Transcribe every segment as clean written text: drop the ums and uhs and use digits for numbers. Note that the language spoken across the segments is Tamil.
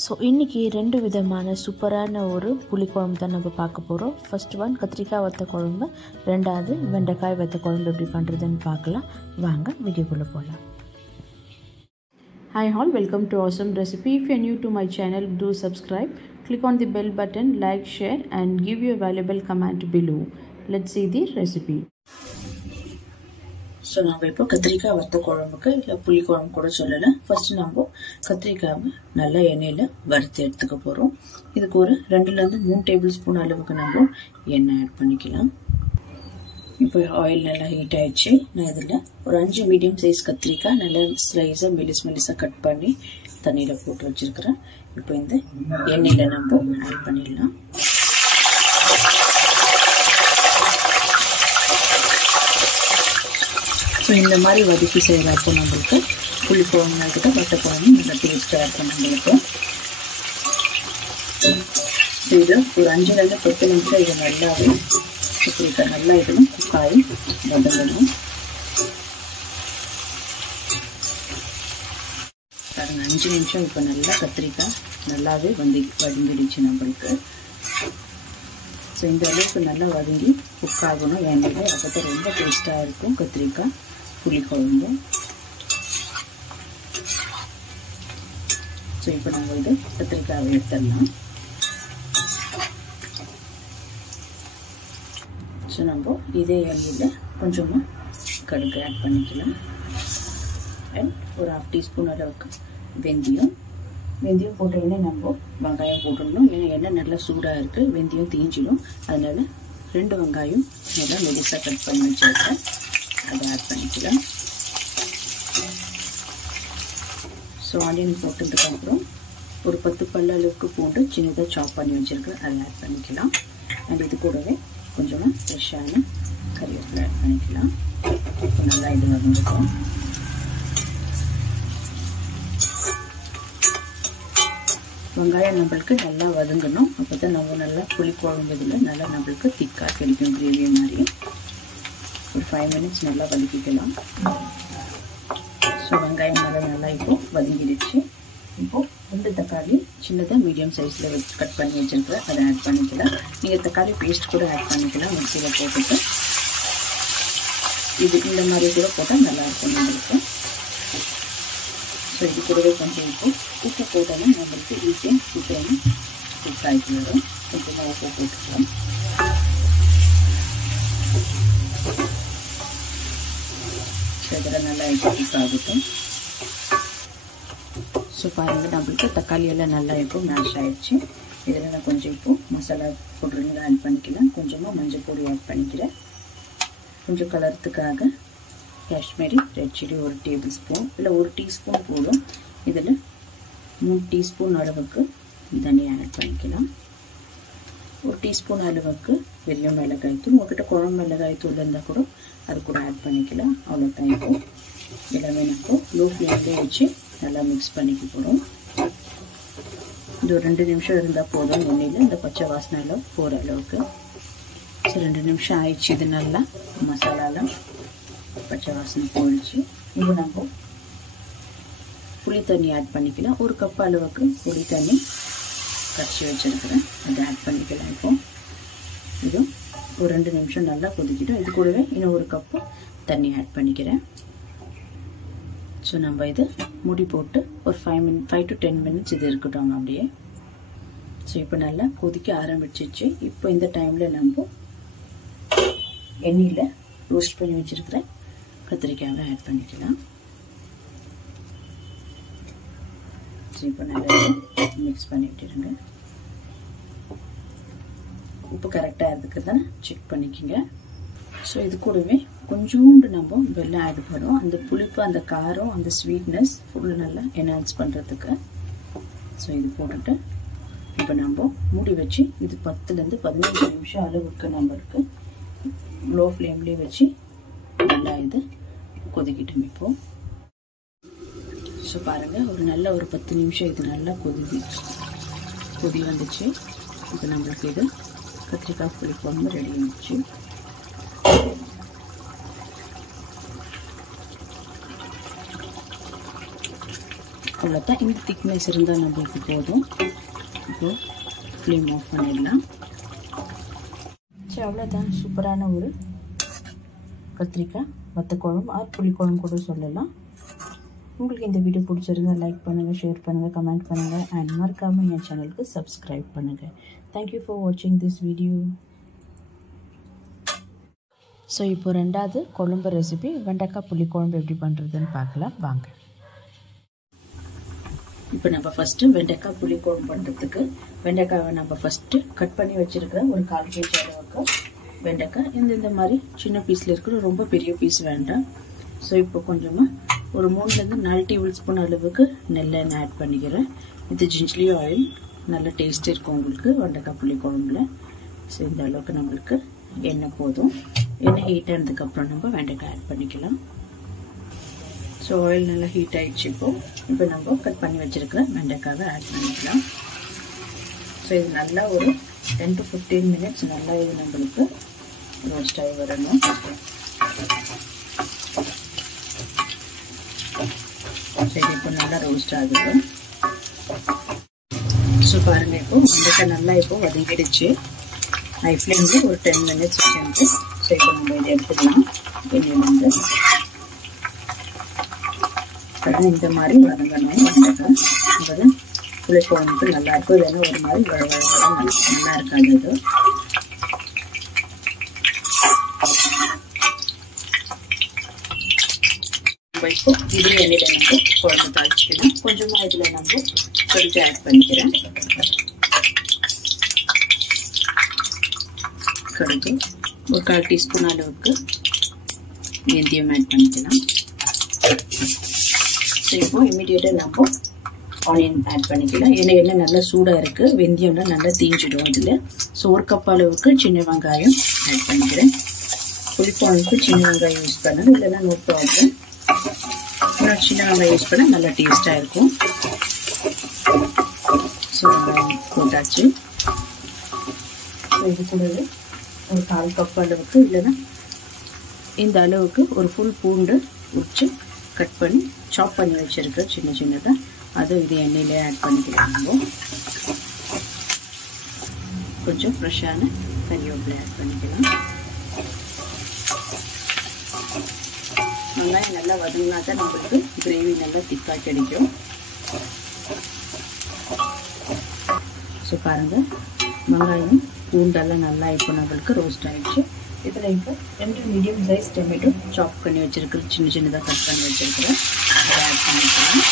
ஸோ இன்றைக்கி 2 விதமான சூப்பரான ஒரு புளிக்குழம்பு தான் நம்ம பார்க்க போகிறோம். ஃபர்ஸ்ட் ஒன் கத்திரிக்காய் வத்த குழம்பு, ரெண்டாவது வெண்டைக்காய் வத்த குழம்பு எப்படி பண்ணுறதுன்னு பார்க்கலாம். வாங்க வீடியோக்குள்ளே போகலாம். Hi all, welcome to Awesome Recipe. If you are new to my channel, do subscribe. Click on the bell button, like, share and give your valuable comment below. Let's see the recipe. So நம்ம இப்போ கத்திரிக்காய் வத்த குழம்புக்கு இல்லை புளி குழம்பு கூட சொல்லலாம். ஃபர்ஸ்ட் நம்ம கத்திரிக்காவை நல்லா எண்ணெயில் வறுத்து எடுத்துக்க போகிறோம். இதுக்கு ஒரு 2லேருந்து 3 டேபிள் ஸ்பூன் அளவுக்கு நம்ம எண்ணெய் ஆட் பண்ணிக்கலாம். இப்போ ஆயில் நல்லா ஹீட் ஆயிடுச்சு. நான் இதில் ஒரு 5 மீடியம் சைஸ் கத்திரிக்காய் நல்லா ஸ்லைஸாக மெலிசாக கட் பண்ணி தண்ணியில் போட்டு வச்சுருக்கிறேன். இப்போ இந்த எண்ணெயில் நம்ம ஆட் பண்ணிடலாம். ஸோ இந்த மாதிரி வதக்கி செய்கிறப்போ நம்மளுக்கு புளி குழம்புக்கிட்ட வத்த குழம்பு நல்லா டேஸ்ட்டாக இருக்கும் நம்மளுக்கு. ஸோ இது ஒரு 5லேருந்து 10 நிமிஷம் இது நல்லாவே கத்திரிக்காய் நல்லா இதெல்லாம் குக்காய் வதங்கணும். பாருங்க 5 நிமிஷம் இப்போ நல்லா கத்திரிக்காய் நல்லாவே வதங்கிடுச்சு நம்மளுக்கு. ஸோ இந்த அளவுக்கு நல்லா வதங்கி குக்காகணும் எண்ணெயில். அப்போ ரொம்ப டேஸ்ட்டாக இருக்கும் கத்திரிக்காய் புளி குழம்பு. ஸோ இப்போ நம்ம இது கத்திரிக்காயை எடுத்துடலாம். ஸோ நம்ம இதே எண்ணெயில் கொஞ்சமாக கடுகு ஆட் பண்ணிக்கலாம். அண்ட் ஒரு 1/2 டீஸ்பூன் அளவுக்கு வெந்தயம் போட்ட எண்ணெய் நம்ம வெங்காயம் போட்டுடணும். ஏன்னா எண்ணெய் நல்லா சூடாக இருக்குது, வெந்தயம் தீஞ்சிடும். அதனால 2 வெங்காயம் நல்லா மெலிசாக கட் பண்ணி வச்சுருக்கேன், அதை ஆட் பண்ணிக்கலாம். ஸோ ஆனியன் போட்டதுக்கப்புறம் ஒரு 10 பல் அளவுக்கு பூண்டு சின்னதாக சாப் பண்ணி வச்சுருக்கேன், அதை ஆட் பண்ணிக்கலாம். அண்ட் இது கூடவே கொஞ்சமாக ஃப்ரெஷ்ஷான கறிவேப்பிலை ஆட் பண்ணிக்கலாம். நல்லா இது வந்துடும். வெங்காயம் நம்மளுக்கு நல்லா வதங்கணும். அப்போ தான் நம்ம நல்லா புளி குழம்பு இதில் நல்லா நம்மளுக்கு திக்காக கிடைக்கும், கிரேவி மாதிரி. ஒரு 5 மினிட்ஸ் நல்லா வதக்கிக்கலாம். ஸோ வெங்காயம் நல்லா இப்போ வதங்கிடுச்சு. இப்போது 2 தக்காளி சின்னதாக மீடியம் சைஸில் வச்சு கட் பண்ணி வச்சுருக்கேன், அதை ஆட் பண்ணிக்கலாம். நீங்கள் தக்காளி பேஸ்ட் கூட ஆட் பண்ணிக்கலாம் மிக்சியில் போட்டுட்டு. இது இந்த மாதிரி கூட போட்டால் நல்லாயிருக்கும் நம்மளுக்கு. ஸோ இது கூடவே கொஞ்சம் உப்பு போட்டோம்னா நம்மளுக்கு ஈஸியாக சீக்கிரமாக குக் ஆகிட்டு வரும். கொஞ்சமாக உப்பு போட்டுக்கலாம். ஸோ இதில் நல்லா குக் ஆகட்டும். ஸோ பாருங்கள் நம்மளுக்கு தக்காளி எல்லாம் நல்லா இப்போ மேஷ் ஆகிடுச்சு. இதில் நான் கொஞ்சம் இப்போ மசாலா பவுடர் ஆட் பண்ணிக்கலாம். கொஞ்சமாக மஞ்சள் பொடி ஆட் பண்ணிக்கிறேன். கொஞ்சம் கலர்த்துக்காக Kashmiri red chilli 1 tablespoon இல்லை 1 டீஸ்பூன் போதும். இதில் 3 டீஸ்பூன் அளவுக்கு தனியாக ஆட் பண்ணிக்கலாம். 1 டீஸ்பூன் அளவுக்கு பெரிய மிளகாய் தூள், உங்கள்கிட்ட குழம்பு மிளகாய் தூள் இருந்தால் கூட அது கூட ஆட் பண்ணிக்கலாம். அவ்வளோதான். இப்போ எல்லாமே நம்ம லோ ஃப்ளேம்லேயே வச்சு நல்லா மிக்ஸ் பண்ணிக்க போகிறோம். இது ஒரு 2 நிமிஷம் இருந்தால் போதும் எண்ணெயில் இந்த பச்சை வாசனையில் போகிற அளவுக்கு. ஸோ 2 நிமிஷம் ஆயிடுச்சு. இது நல்லா மசாலாலாம் பச்சை வாசனை போயிடுச்சு. இப்போ நம்ம புளி தண்ணி ஆட் பண்ணிக்கலாம். 1 கப் அளவுக்கு புளி தண்ணி கரைச்சி வச்சுருக்கிறேன், அதை ஆட் பண்ணிக்கலாம். இப்போ இது ஒரு 2 நிமிஷம் நல்லா கொதிக்கிட்டோம். இது கூடவே இன்னும் 1 கப்பு தண்ணி ஆட் பண்ணிக்கிறேன். ஸோ நம்ம இது மூடி போட்டு ஒரு 5 to 10 மினிட்ஸ் இது இருக்கட்டும் அப்படியே. ஸோ இப்போ நல்லா கொதிக்க ஆரம்பிச்சிச்சு. இப்போ இந்த டைமில் நம்ம எண்ணெயில் ரோஸ்ட் பண்ணி வச்சுருக்கிறேன் கத்திரிக்காயை ஆட் பண்ணிக்கலாம். ஸோ இப்போ நல்லா மிக்ஸ் பண்ணி விட்டுருங்க. உப்பு கரெக்டாக இருக்குதானே செக் பண்ணிக்கோங்க. ஸோ இது கூடவே கொஞ்சோண்டு நம்ம வெல்லம் ஆட் பண்ணுவோம். அந்த புளிப்பு, அந்த காரம், அந்த ஸ்வீட்னஸ் ஃபுல் நல்லா என்ஹான்ஸ் பண்ணுறதுக்கு. ஸோ இது போட்டுட்டு இப்போ நம்ம மூடி வச்சு இது 10லேருந்து 15 நிமிஷம் அளவுக்கு நம்மளுக்கு லோ ஃப்ளேம்லேயே வச்சு நல்லா இது கொதிக்கிட்டோம். இப்போது ஸோ பாருங்கள் ஒரு 10 நிமிஷம் இது நல்லா கொதி வந்துச்சு. இப்போ நம்மளுக்கு இது கத்திரிக்காய் புளி குழம்பு ரெடி ஆகிடுச்சு. அவ்வளோதான். இந்த திக்னஸ் இருந்தால் நம்மளுக்கு போதும். இப்போது ஃப்ளேம் ஆஃப் பண்ணிடலாம். சரி, அவ்வளோதான். சூப்பரான ஒரு கத்திரிக்காய் வத்த குழம்பு ஆர் புளிக்குழம்பு கூட சொல்லலாம். உங்களுக்கு இந்த வீடியோ பிடிச்சிருந்தா லைக் பண்ணுங்கள், ஷேர் பண்ணுங்கள், கமெண்ட் பண்ணுங்கள் அண்ட் மறக்காமல் என் சேனலுக்கு சப்ஸ்கிரைப் பண்ணுங்கள். தேங்க்யூ ஃபார் வாட்சிங் திஸ் வீடியோ. ஸோ இப்போ ரெண்டாவது குழம்பு ரெசிபி வெண்டைக்காய் புளிக்குழம்பு எப்படி பண்ணுறதுன்னு பார்க்கலாம் வாங்க. இப்போ நம்ம ஃபஸ்ட்டு வெண்டைக்காய் புளிக்குழம்பு பண்ணுறதுக்கு வெண்டைக்காவை நம்ம ஃபஸ்ட்டு கட் பண்ணி வச்சுருக்கிற ஒரு 1/4 kg அளவுக்கு வெண்டைக்காய் இந்த மாதிரி சின்ன பீஸில் இருக்கிற ரொம்ப பெரிய பீஸ் வேண்டாம். ஸோ இப்போ கொஞ்சமாக ஒரு 3லேருந்து 4 டேபிள் ஸ்பூன் அளவுக்கு நெல்லெண்ணெய் ஆட் பண்ணிக்கிறேன். இது ஜிஞ்சலி ஆயில், நல்ல டேஸ்ட் இருக்கும் உங்களுக்கு வெண்டைக்காய் புளிக்குழம்புல. ஸோ இந்த அளவுக்கு நம்மளுக்கு எண்ணெய் போதும். எண்ணெய் ஹீட் ஆனதுக்கப்புறம் நம்ம வெண்டைக்காய் ஆட் பண்ணிக்கலாம். ஸோ ஆயில் நல்லா ஹீட் ஆகிடுச்சு. இப்போ நம்ம கட் பண்ணி வச்சுருக்கிற வெண்டைக்காவை ஆட் பண்ணிக்கலாம். ஸோ இது நல்லா ஒரு 10 to 15 minutes நல்லா இது நம்மளுக்கு ரோஸ்ட் ஆகி வரணும். சரி, இப்போ நல்லா ரோஸ்ட் ஆகுது. ஸோ பாருங்கள், இப்போ வெண்டைக்காய் நல்லா இப்போ வதங்கிடுச்சு. ஹை ஃப்ளேமில் ஒரு 10 minutes வச்சுட்டு ஸோ இப்போ நம்ம இதை எடுத்துக்கலாம். எண்ணெயிலேருந்து இந்த மாதிரி வதங்கணும் வெண்டைக்காய். அப்போ புளிக்குழம்புக்கு நல்லாயிருக்கும். இதெல்லாம் ஒரு மாதிரி நல்லா இருக்காது. இது இப்போ இதே எண்ணெயில் நம்ம குழம்பு தாளிச்சிக்கலாம். கொஞ்சமாக இதில் நம்ம கொஞ்சம் ஆட் பண்ணிக்கிறேன். கடுகு ஒரு 1/4 டீஸ்பூன் அளவுக்கு வெந்தயம் ஆட் பண்ணிக்கலாம். ஸோ இப்போ இமீடியட்டாக நம்ம ஆனியன் ஆட் பண்ணிக்கலாம். ஏன்னா எண்ணெய் நல்லா சூடாக இருக்குது, வெந்தயம்லாம் நல்லா தீஞ்சிடும் இதில். ஸோ 1 கப் அளவுக்கு சின்ன வெங்காயம் ஆட் பண்ணிக்கிறேன். புளிக்குழம்புக்கு சின்ன வெங்காயம் யூஸ் பண்ணணும், இல்லைன்னா நோ ப்ராப்ளம். இன்னும் சின்ன வெங்காயம் யூஸ் பண்ணால் நல்லா டேஸ்ட்டாக இருக்கும். ஸோ போட்டாச்சு. ஸோ இது கூடவே ஒரு 1/4 கப் அளவுக்கு, இல்லைன்னா இந்த அளவுக்கு ஒரு ஃபுல் பூண்டு உரிச்சு கட் பண்ணி சாப் பண்ணி வச்சுருக்க சின்ன சின்னதாக அதுவும் இது எண்ணெயிலே ஆட் பண்ணிக்கலாம். கொஞ்சம் ஃப்ரெஷ்ஷான கறிவேப்பிலை ஆட் பண்ணிக்கலாம். வெங்காயம் நல்லா வதங்கினா தான் நம்மளுக்கு கிரேவி நல்லா திக்காக கிடைக்கும். ஸோ பாருங்கள், வெங்காயம் பூண்டெல்லாம் நல்லா இப்போ நம்மளுக்கு ரோஸ்ட் ஆகிடுச்சு. இதில் இப்போ 2 மீடியம் சைஸ் டொமேட்டோ சாப் பண்ணி வச்சுருக்கிற சின்ன சின்னதாக கட் பண்ணி வச்சுருக்கிறேன் அதை ஆட் பண்ணிக்கலாம்.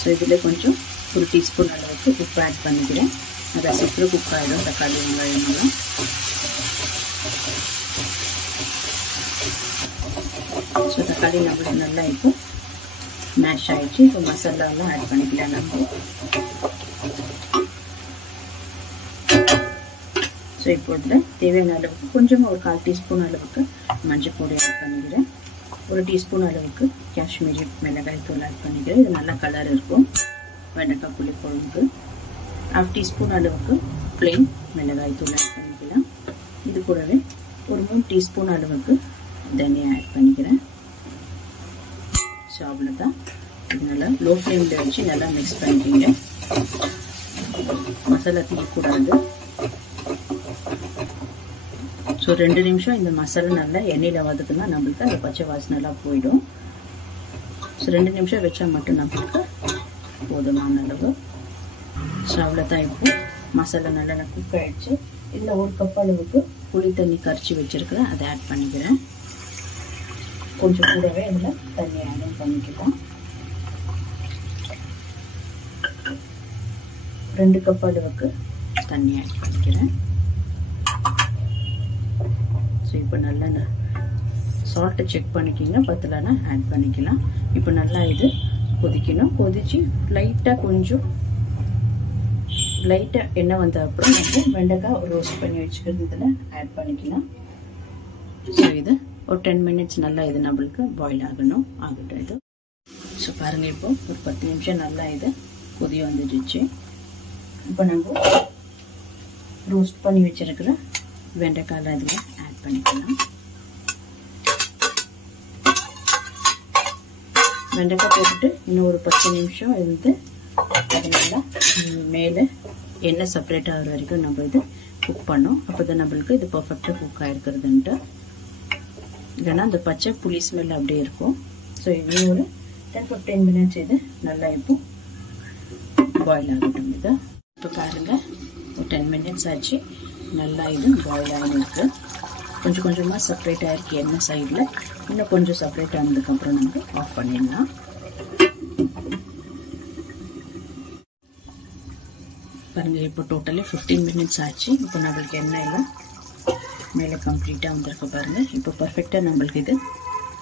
ஸோ இதில் கொஞ்சம் 1 டீஸ்பூன் அளவுக்கு உப்பு ஆட் பண்ணிக்கிறேன். அதை சீக்கிரம் குக் ஆகிடும் தக்காளி வெங்காயமெல்லாம். ஸோ தக்காளி நம்மளுக்கு நல்லா இப்போ மேஷ் ஆகிடுச்சு. இப்போ மசாலாலாம் ஆட் பண்ணிக்கலாம் நம்ம. ஸோ இப்போ இதில் தேவையான அளவுக்கு கொஞ்சமாக ஒரு 1/4 டீஸ்பூன் அளவுக்கு மஞ்சள் பொடி ஆட் பண்ணிக்கிறேன். 1 டீஸ்பூன் அளவுக்கு காஷ்மீரி மிளகாய் தூள் ஆட் பண்ணிக்கிறேன். இது நல்ல கலர் இருக்கும் வெண்டைக்காய் புளிக்குழம்புக்கு. 1/2 டீஸ்பூன் அளவுக்கு பிளெயின் மிளகாய் தூள் ஆட் பண்ணிக்கலாம். இது கூடவே ஒரு 3 டீஸ்பூன் அளவுக்கு தனியா ஆட் பண்ணிக்கிறேன். ஸோ அவ்வளோதான். இது நல்லா லோ ஃப்ளேமில் வச்சு நல்லா மிக்ஸ் பண்ணிக்கிங்க. மசாலா தீயக்கூடாது. ஸோ 2 நிமிஷம் இந்த மசாலா நல்லா எண்ணெயில் வதக்குனா நம்மளுக்கு அந்த பச்சை வாசனைலாம் போயிடும். ஸோ 2 நிமிஷம் வச்சா மட்டும் நம்மளுக்கு போதுமான அளவு. ஸோ அவ்வளோதான். இப்போ மசாலா நல்லா குக் ஆகிடுச்சு. இதில் 1 கப் அளவுக்கு புளி தண்ணி கரைச்சி வச்சுருக்கிறேன், அதை ஆட் பண்ணிக்கிறேன். கொஞ்சம் கூடவே இதில் தண்ணி ஆட் பண்ணிக்கலாம். 2 கப் அளவுக்கு தண்ணி ஆட் பண்ணிக்கிறேன். ஸோ இப்போ நல்லா சால்ட்டை செக் பண்ணிக்கிங்க, பத்தலைன்னா ஆட் பண்ணிக்கலாம். இப்போ நல்லா இது கொதிக்கணும். கொதிச்சு லைட்டாக எண்ணெய் வந்த அப்புறம் நம்ம வெண்டைக்காய் ரோஸ்ட் பண்ணி வச்சுக்கிறது இதில் ஆட் பண்ணிக்கலாம். ஸோ இது ஒரு 10 மினிட்ஸ் நல்லா இது நம்மளுக்கு பாயில் ஆகட்டும் இது. ஸோ பாருங்கள், இப்போ ஒரு 10 நிமிஷம் நல்லா இது கொதி வந்துடுச்சு. இப்போ நம்ம ரோஸ்ட் பண்ணி வச்சிருக்கிற வெண்டைக்காய் இதில் ஆட் பண்ணிக்கலாம். வெண்டைக்காய் போட்டுட்டு இன்னும் ஒரு 10 நிமிஷம் இருந்து அது நல்லா மேலே எண்ணெய் செப்பரேட் ஆகிற வரைக்கும் நம்ம இது குக் பண்ணோம். அப்போ தான் நம்மளுக்கு இது பர்ஃபெக்டாக குக் ஆகிருக்கிறதுன்ட்டு. இல்லைன்னா அந்த பச்சை புளி ஸ்மெல் அப்படியே இருக்கும். ஸோ இன்னும் ஒரு 10-15 மினிட்ஸ் இது நல்லா இப்போ பாயில் ஆகட்டும். இது இப்போ பாருங்கள், ஒரு 10 மினிட்ஸ் ஆச்சு. நல்லா இது பாயில் ஆகிருக்கு. கொஞ்சம் கொஞ்சமாக செப்பரேட் ஆகிருக்கு எண்ணெய் சைடில். இன்னும் கொஞ்சம் செப்பரேட் ஆனதுக்கப்புறம் நம்ம ஆஃப் பண்ணிடலாம். பாருங்கள், இப்போ டோட்டலி 15 மினிட்ஸ் ஆச்சு. இப்போ நம்மளுக்கு எண்ணெயெல்லாம் மேலே கம்ப்ளீட்டாக வந்திருக்கு பாருங்கள். இப்போ பர்ஃபெக்டாக நம்மளுக்கு இது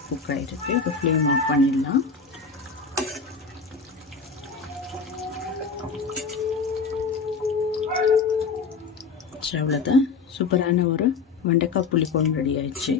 குக் ஆகிருக்கு. இப்போ ஃப்ளேம் ஆஃப் பண்ணிடலாம். அவ்வளோதான், சூப்பரான ஒரு வெண்டைக்காய் புளி குழம்பு ரெடி ஆயிடுச்சு.